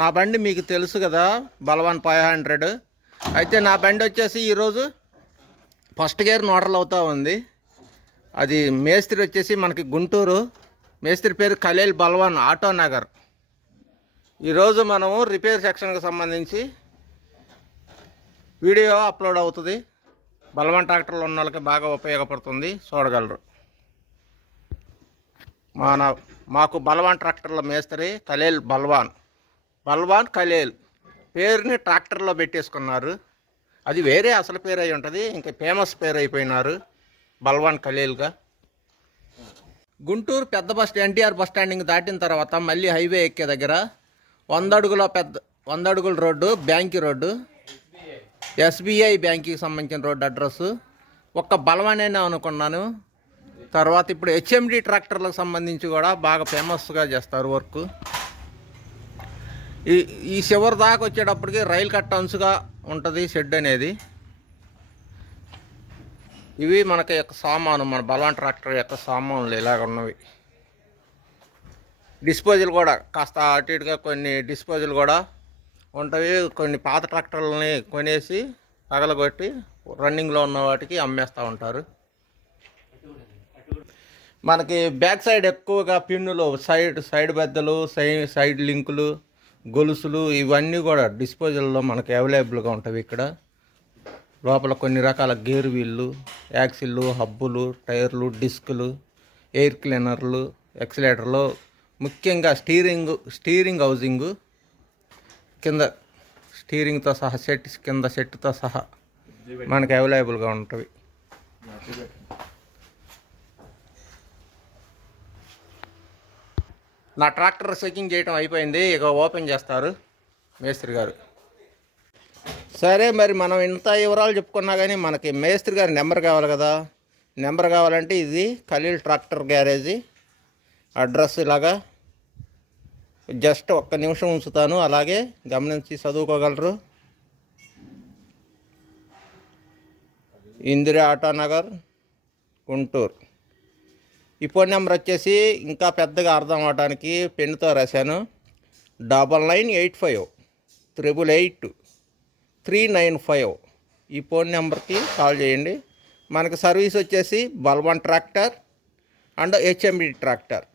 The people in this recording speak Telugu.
నా బండి మీకు తెలుసు కదా బలవాన్ ఫైవ్ హండ్రెడ్. అయితే నా బండి వచ్చేసి ఈరోజు ఫస్ట్ గేర్ నోటల్ అవుతూ ఉంది. అది మేస్త్రి వచ్చేసి మనకి గుంటూరు. మేస్త్రి పేరు ఖలీల్ బల్వాన్ ఆటో నగర్. ఈరోజు మనము రిపేర్ సెక్షన్కి సంబంధించి వీడియో అప్లోడ్ అవుతుంది. బలవాన్ ట్రాక్టర్లు ఉన్న వాళ్ళకి బాగా ఉపయోగపడుతుంది. చూడగలరు. మన మాకు బలవాన్ ట్రాక్టర్ల మేస్త్రి ఖలీల్ బల్వాన్. బల్వాన్ కలేల్ పేరుని ట్రాక్టర్లో పెట్టేసుకున్నారు. అది వేరే అసలు పేరు అయి ఉంటుంది ఇంకా ఫేమస్ పేరు అయిపోయినారు బల్వాన్ ఖలీల్గా. గుంటూరు పెద్ద బస్ ఎన్టీఆర్ బస్ స్టాండింగ్ దాటిన తర్వాత మళ్ళీ హైవే ఎక్కే దగ్గర వంద అడుగుల పెద్ద వంద అడుగుల రోడ్డు బ్యాంక్ రోడ్డు ఎస్బీఐ బ్యాంక్కి సంబంధించిన రోడ్డు అడ్రస్సు. ఒక్క బలవానేనే అనుకున్నాను. తర్వాత ఇప్పుడు హెచ్ఎండి ట్రాక్టర్లకు సంబంధించి కూడా బాగా ఫేమస్గా చేస్తారు వర్క్. ఈ ఈ చివరి దాకా వచ్చేటప్పటికి రైలు కట్ట అంచుగా ఉంటుంది షెడ్ అనేది. ఇవి మనకి యొక్క సామాను మన బలవాన్ ట్రాక్టర్ యొక్క సామాన్లు ఇలాగ ఉన్నవి. డిస్పోజల్ కూడా కాస్త అటు ఇటుగా కొన్ని డిస్పోజల్ కూడా ఉంటాయి కొన్ని పాత ట్రాక్టర్లని కొనేసి పగలగొట్టి రన్నింగ్లో ఉన్న వాటికి అమ్మేస్తూ ఉంటారు. మనకి బ్యాక్ సైడ్ ఎక్కువగా పిన్నులు సైడ్ సైడ్ బెద్దలు సై- సైడ్ లింకులు గొలుసులు ఇవన్నీ కూడా డిస్పోజల్లో మనకు అవైలబుల్గా ఉంటాయి ఇక్కడ. లోపల కొన్ని రకాల గేర్ వీళ్ళు యాక్సిల్లు హబ్బులు టైర్లు డిస్కులు ఎయిర్ క్లీనర్లు ఎక్సలేటర్లు ముఖ్యంగా స్టీరింగ్ స్టీరింగ్ హౌజింగ్ కింద స్టీరింగ్తో సహా సెట్ కింద సెట్తో సహా మనకి అవైలబుల్గా ఉంటుంది నా ట్రాక్టర్ చెకింగ్ చేయటం అయిపోయింది ఇక ఓపెన్ చేస్తారు మేస్త్రి గారు. సరే మరి మనం ఇంత వివరాలు చెప్పుకున్నా కానీ మనకి మేస్త్రి గారి నెంబర్ కావాలి కదా. నెంబర్ కావాలంటే ఇది ఖలీల్ ట్రాక్టర్ గ్యారేజీ. అడ్రస్ ఇలాగా జస్ట్ ఒక్క నిమిషం ఉంచుతాను అలాగే గమనించి చదువుకోగలరు. ఇందిరా ఆటోనగర్ గుంటూరు. ఈ ఫోన్ నెంబర్ వచ్చేసి ఇంకా పెద్దగా అర్థం అవడానికి పెన్నుతో రాశాను. Double nine eight five triple eight three nine five ఈ ఫోన్ నెంబర్కి కాల్ చేయండి. మనకు సర్వీస్ వచ్చేసి Balwan tractor and HMD tractor.